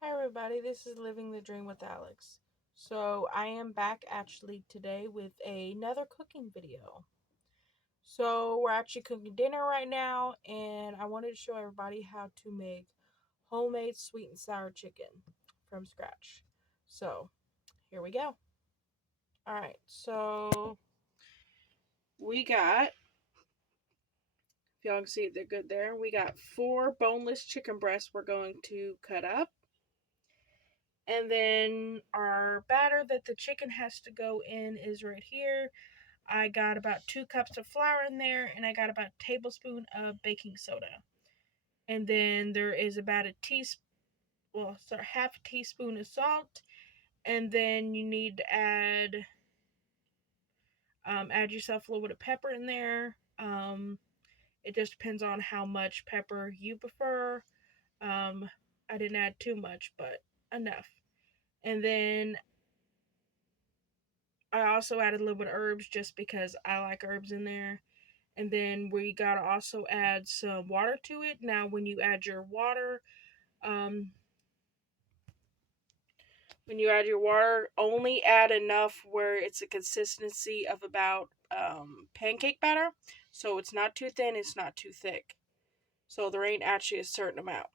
Hi everybody, this is Living the Dream with Alex. So I am back actually today with another cooking video. So we're actually cooking dinner right now and I wanted to show everybody how to make homemade sweet and sour chicken from scratch. So here we go. Alright, so we got, if y'all can see it, they're good there. We got 4 boneless chicken breasts we're going to cut up. And then our batter that the chicken has to go in is right here. I got about 2 cups of flour in there, and I got about a tablespoon of baking soda. And then there is about half a teaspoon of salt. And then you need to add yourself a little bit of pepper in there. It just depends on how much pepper you prefer. I didn't add too much, but enough. And then I also added a little bit of herbs just because I like herbs in there. And then we gotta also add some water to it. Now, when you add your water, um, only add enough where it's a consistency of about pancake batter. So it's not too thin, it's not too thick. So there ain't actually a certain amount.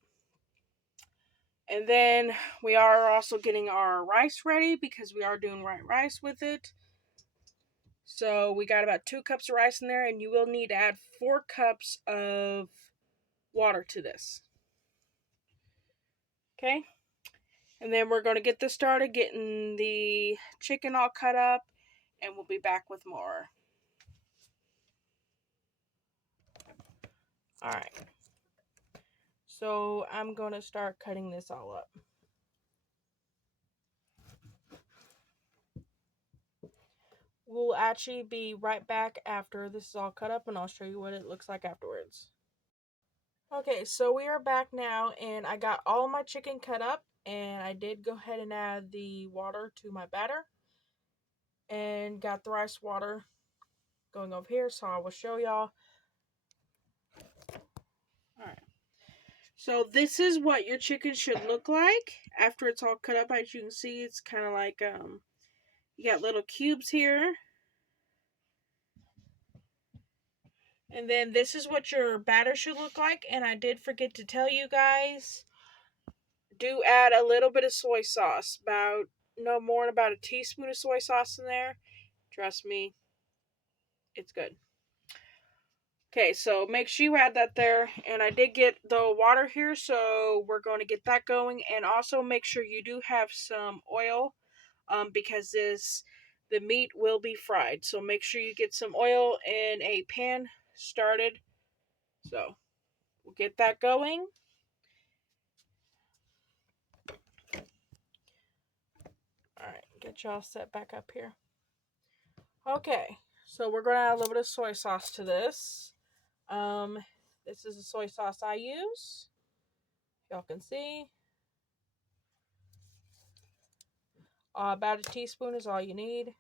And then we are also getting our rice ready because we are doing white rice with it. So we got about 2 cups of rice in there, and you will need to add 4 cups of water to this. Okay? And then we're going to get this started, getting the chicken all cut up, and we'll be back with more. Alright. So I'm going to start cutting this all up. We'll actually be right back after this is all cut up, and I'll show you what it looks like afterwards. Okay, so we are back now, and I got all my chicken cut up, and I did go ahead and add the water to my batter, and got the rice water going over here, so I will show y'all. Alright. So this is what your chicken should look like after it's all cut up. As you can see, it's kind of like, you got little cubes here. And then this is what your batter should look like. And I did forget to tell you guys, do add a little bit of soy sauce. About no more than about a teaspoon of soy sauce in there. Trust me, it's good. Okay, so make sure you add that there. And I did get the water here, so we're going to get that going. And also make sure you do have some oil, because the meat will be fried. So make sure you get some oil in a pan started. So we'll get that going. Alright, get y'all set back up here. Okay, so we're going to add a little bit of soy sauce to this. This is the soy sauce I use. Y'all can see. About a teaspoon is all you need.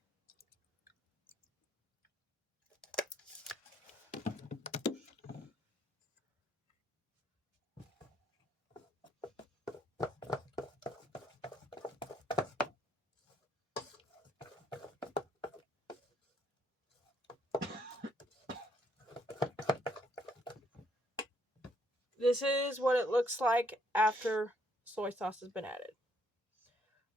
This is what it looks like after soy sauce has been added.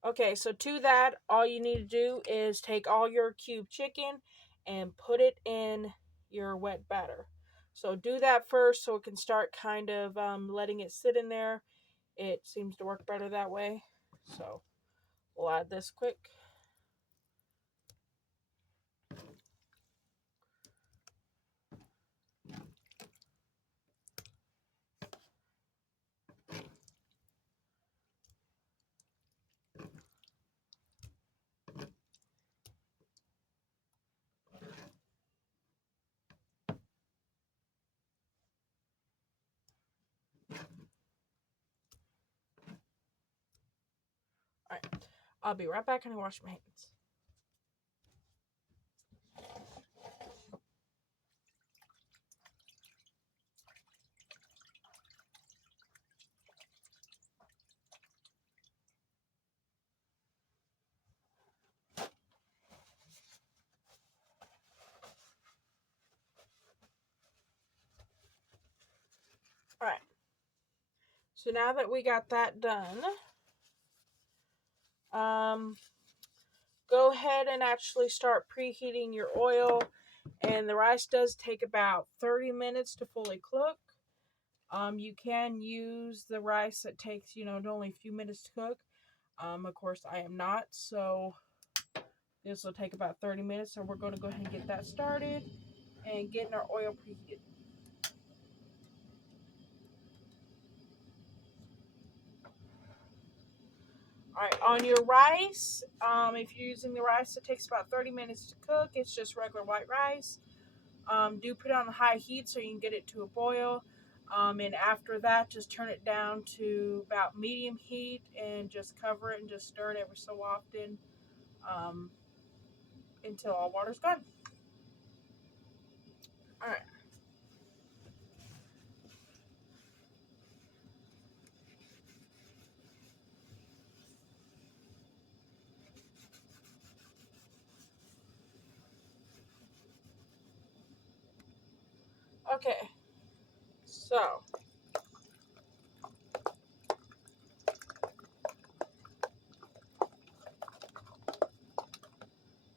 Okay, so to that, all you need to do is take all your cube chicken and put it in your wet batter. So do that first so it can start kind of letting it sit in there. It seems to work better that way. So we'll add this quick. Alright, I'll be right back and wash my hands. So now that we got that done, go ahead and actually start preheating your oil. And the rice does take about 30 minutes to fully cook. You can use the rice that takes, only a few minutes to cook. Of course, I am not, so this will take about 30 minutes. So we're going to go ahead and get that started and getting our oil preheated. All right, on your rice, if you're using the rice, it takes about 30 minutes to cook. It's just regular white rice. Do put it on high heat so you can get it to a boil. And after that, just turn it down to about medium heat and just cover it and just stir it every so often until all water's gone. All right. Okay. So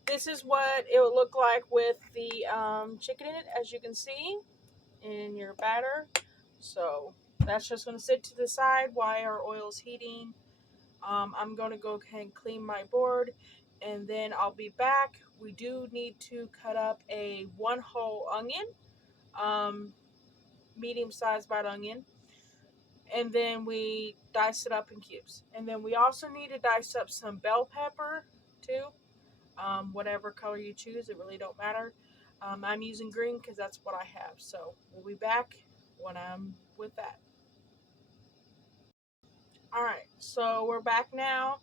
this is what it would look like with the chicken in it, as you can see in your batter. So that's just going to sit to the side while our oil is heating. I'm going to go ahead and clean my board, and then I'll be back. We do need to cut up a 1 whole onion, medium-sized bite onion, and then we dice it up in cubes. And then we also need to dice up some bell pepper too. Whatever color you choose, it really don't matter. I'm using green because that's what I have. So we'll be back when I'm with that. All right, so we're back now.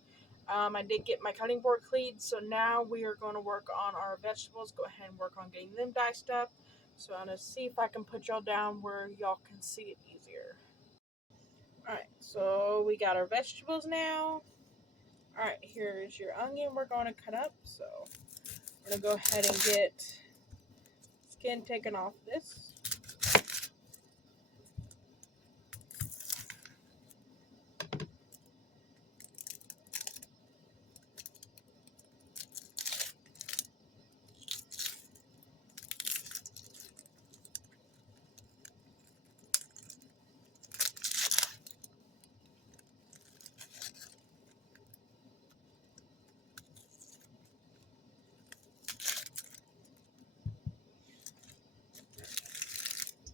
I did get my cutting board cleaned, so now we are going to work on our vegetables. Go ahead and work on getting them diced up. So I'm going to see if I can put y'all down where y'all can see it easier. All right, so we got our vegetables now. All right, here's your onion we're going to cut up. So I'm going to go ahead and get skin taken off this.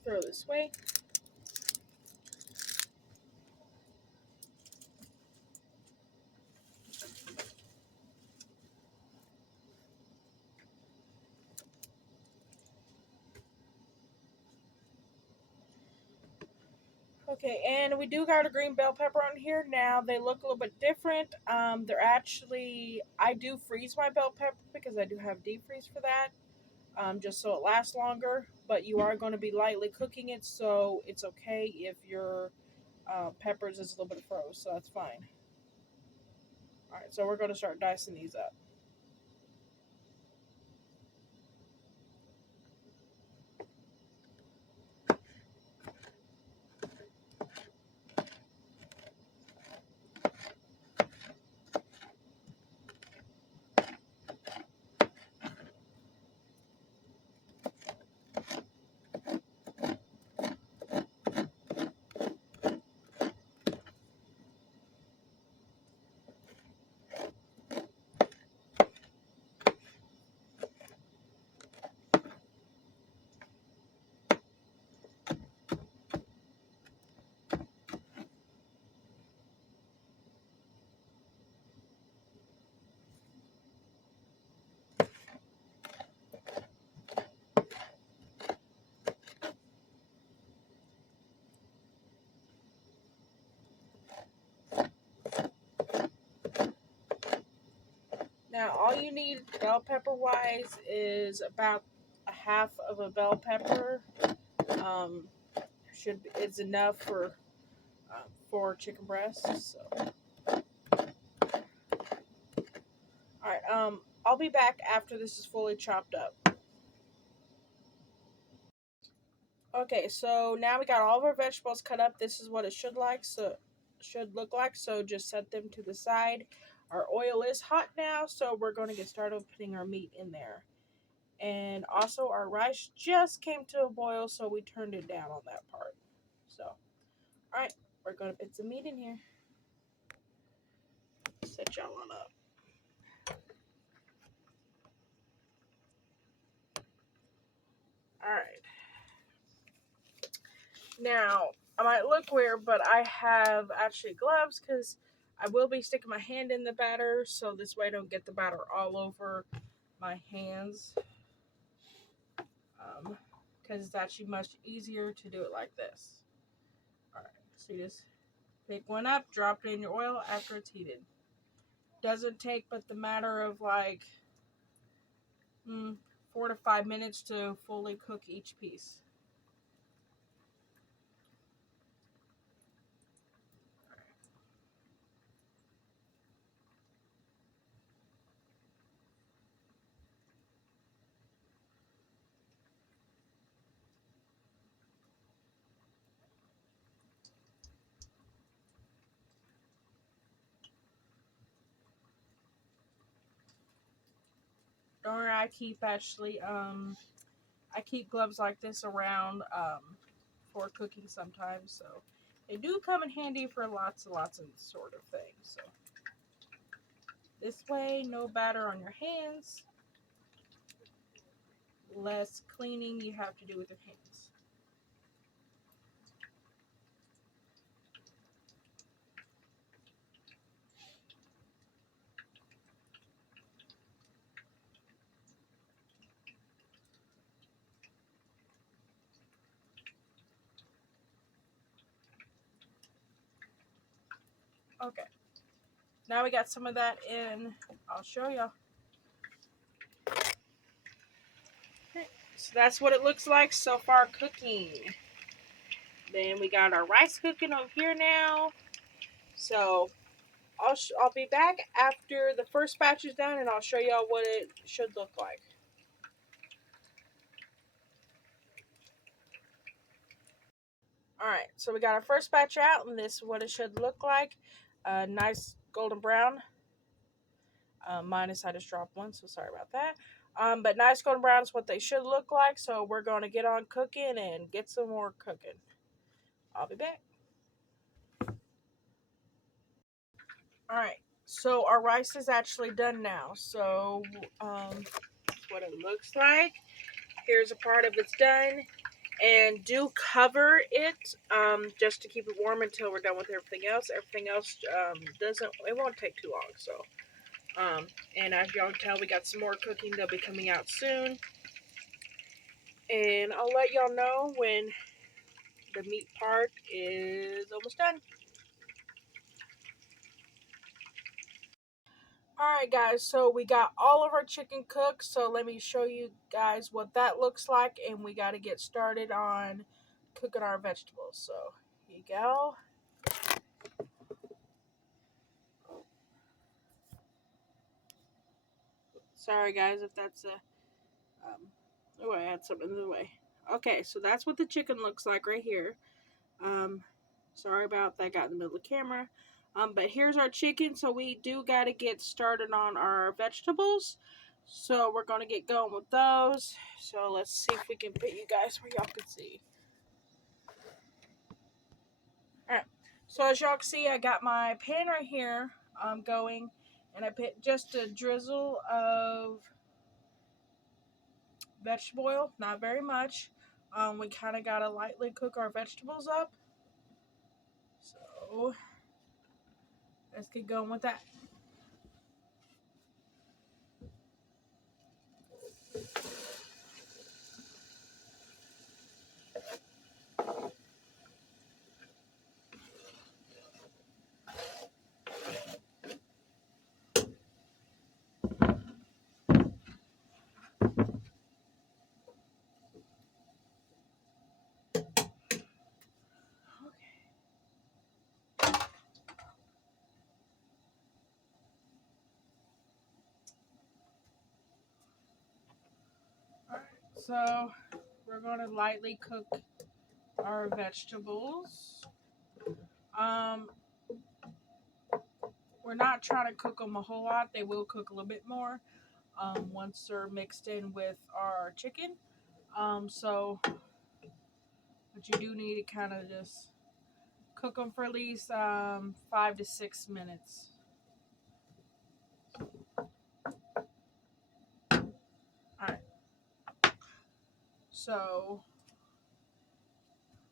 Throw this away. Okay, and we do got a green bell pepper on here. Now they look a little bit different. They're actually, I do freeze my bell pepper because I do have deep freeze for that, just so it lasts longer. But you are going to be lightly cooking it, so it's okay if your peppers is a little bit froze, so that's fine. All right, so we're going to start dicing these up. Now, all you need bell pepper wise is about a half of a bell pepper. Um, it's enough for 4 chicken breasts. So, all right. I'll be back after this is fully chopped up. Okay, so now we got all of our vegetables cut up. This is what it should look like. So just set them to the side. Our oil is hot now, so we're going to get started putting our meat in there. And also our rice just came to a boil, so we turned it down on that part. So, all right, we're going to put some meat in here. Set y'all on up. All right. Now, I might look weird, but I have actually gloves because I will be sticking my hand in the batter, so this way I don't get the batter all over my hands. Because it's actually much easier to do it like this. Alright, so you just pick one up, drop it in your oil after it's heated. Doesn't take but the matter of like 4 to 5 minutes to fully cook each piece. Or I keep I keep gloves like this around for cooking sometimes, so they do come in handy for lots and lots of sort of things. So this way, no batter on your hands, less cleaning you have to do with your hands. Okay, now we got some of that in. I'll show y'all. Okay, so that's what it looks like so far cooking. Then we got our rice cooking over here now. So I'll be back after the first batch is done, and I'll show y'all what it should look like. Alright, so we got our first batch out, and this is what it should look like. Nice golden brown. Minus I just dropped one, so sorry about that. But nice golden brown is what they should look like, so we're going to get on cooking and get some more cooking. I'll be back. Alright, so our rice is actually done now. So, what it looks like. Here's a part of it's done. And do cover it just to keep it warm until we're done with everything else. Everything else it won't take too long. So, and as y'all can tell, we got some more cooking. They'll be coming out soon. And I'll let y'all know when the meat part is almost done. Alright guys, so we got all of our chicken cooked, so let me show you guys what that looks like, and we got to get started on cooking our vegetables. So, here you go. Sorry guys if that's a, oh, I had something in the way. Okay, so that's what the chicken looks like right here. Sorry about that, got in the middle of the camera. But here's our chicken, so we do got to get started on our vegetables. So we're going to get going with those. So let's see if we can put you guys where y'all can see. Alright, so as y'all can see, I got my pan right here going. And I put just a drizzle of vegetable oil, not very much. We kind of got to lightly cook our vegetables up. So let's get going with that. Alright, so we're going to lightly cook our vegetables. We're not trying to cook them a whole lot. They will cook a little bit more once they're mixed in with our chicken. So, but you do need to kind of just cook them for at least 5 to 6 minutes. Alright. So,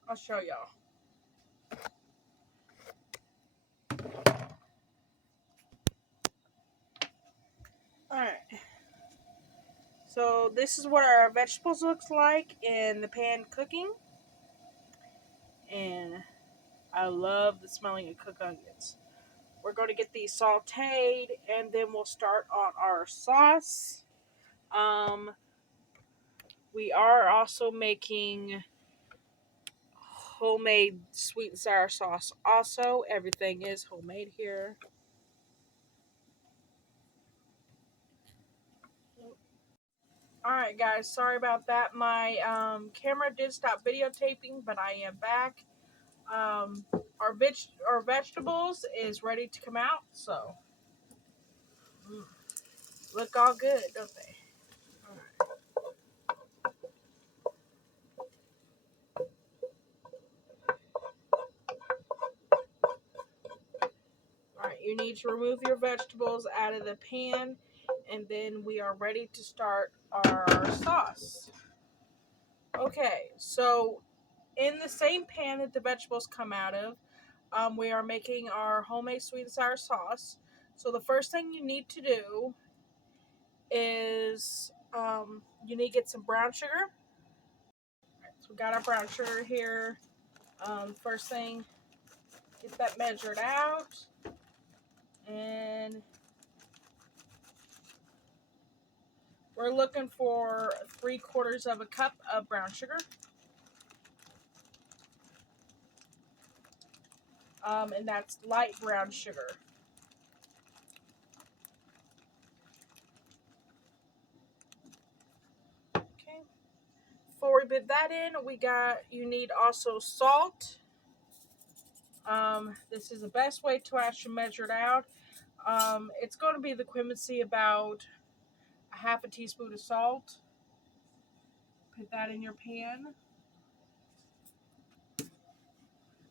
I'll show y'all. Alright. So, this is what our vegetables looks like in the pan cooking. And I love the smelling of cooked onions. We're going to get these sauteed, and then we'll start on our sauce. We are also making homemade sweet and sour sauce. Also, everything is homemade here. Alright guys, sorry about that. My camera did stop videotaping, but I am back. Our vegetables is ready to come out, so look all good, don't they? Alright, you need to remove your vegetables out of the pan, and then we are ready to start our sauce. Okay, so in the same pan that the vegetables come out of, we are making our homemade sweet and sour sauce. So the first thing you need to do is you need to get some brown sugar. Right, so we got our brown sugar here. First thing, get that measured out. And we're looking for 3/4 of a cup of brown sugar. And that's light brown sugar. Okay. Before we put that in, you need also salt. This is the best way to actually measure it out. It's going to be the equivalency about a 1/2 teaspoon of salt. Put that in your pan.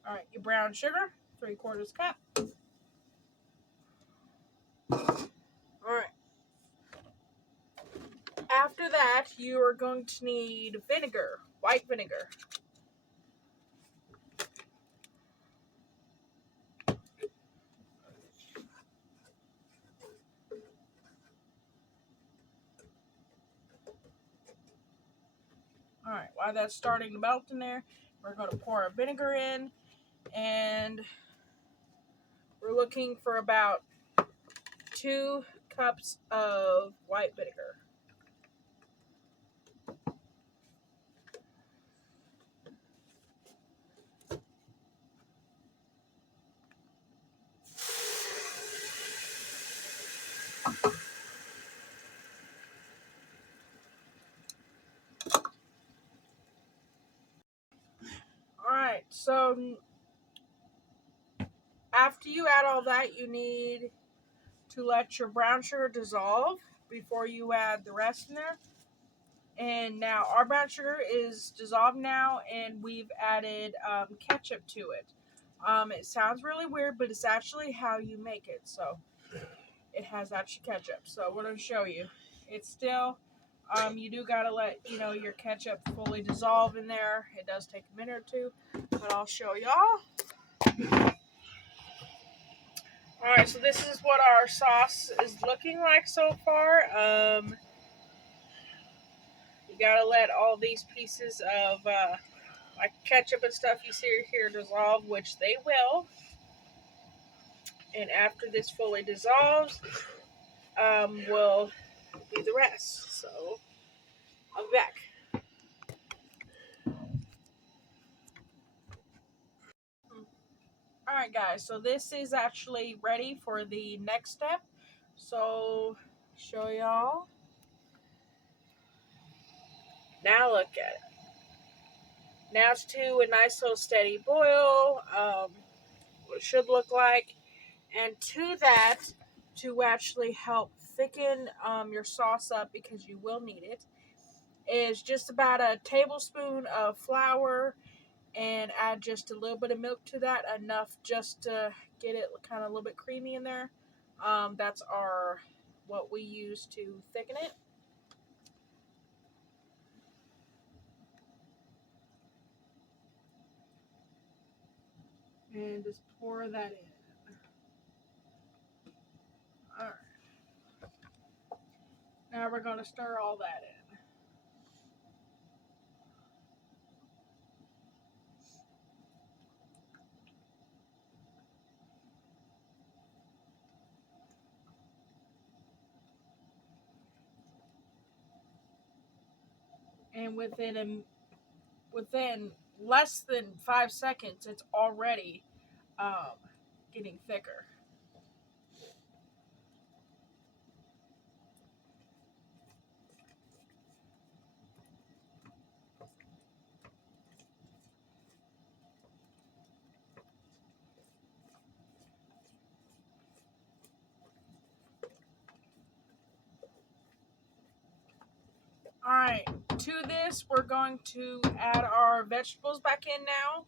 All right, your brown sugar, 3/4 cup. All right. After that, you are going to need vinegar, white vinegar. All right, while that's starting to melt in there, we're going to pour our vinegar in, and we're looking for about 2 cups of white vinegar. Alright, so after you add all that, you need to let your brown sugar dissolve before you add the rest in there. And now our brown sugar is dissolved now, and we've added ketchup to it. It sounds really weird, but it's actually how you make it. So it has actually ketchup. So I'm going to show you. It's still, you do got to let, your ketchup fully dissolve in there. It does take a minute or two, but I'll show y'all. Alright, so this is what our sauce is looking like so far. You gotta let all these pieces of like ketchup and stuff you see here dissolve, which they will. And after this fully dissolves, we'll do the rest. So I'll be back. Alright guys, so this is actually ready for the next step. So show y'all. Now look at it. Now it's to a nice little steady boil. What it should look like. And to that, to actually help thicken your sauce up, because you will need it, is just about a tablespoon of flour, and add just a little bit of milk to that, enough just to get it kind of a little bit creamy in there. That's what we use to thicken it. And just pour that in. All right. Now we're going to stir all that in. And within less than 5 seconds, it's already um, getting thicker. All right, to this, we're going to add our vegetables back in now.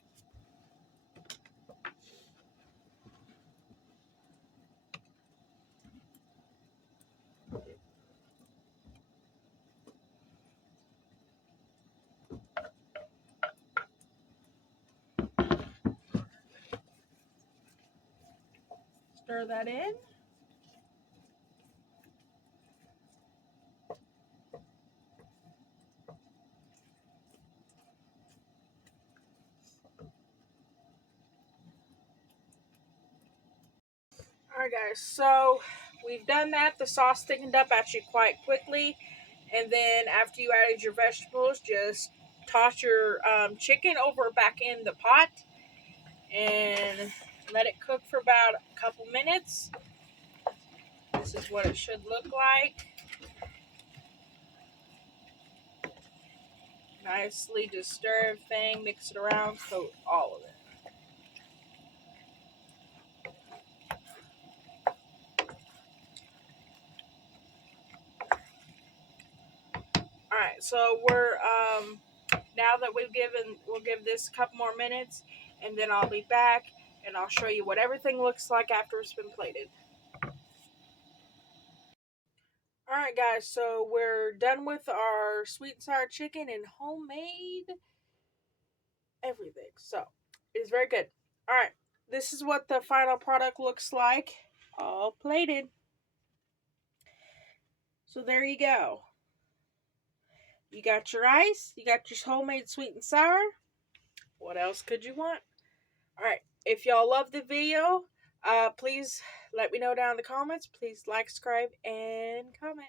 Stir that in. Alright guys, so we've done that. The sauce thickened up actually quite quickly. And then after you added your vegetables, just toss your chicken over back in the pot and let it cook for about a couple minutes. This is what it should look like. Nicely just stir everything, mix it around, coat all of it. Alright, so we're now that we'll give this a couple more minutes, and then I'll be back and I'll show you what everything looks like after it's been plated. Alright guys, so we're done with our sweet and sour chicken and homemade everything. So it's very good. Alright, this is what the final product looks like, all plated. So there you go. You got your ice, you got your homemade sweet and sour. What else could you want? Alright, if y'all love the video, please let me know down in the comments. Please like, subscribe, and comment.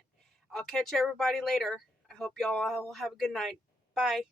I'll catch everybody later. I hope y'all all have a good night. Bye.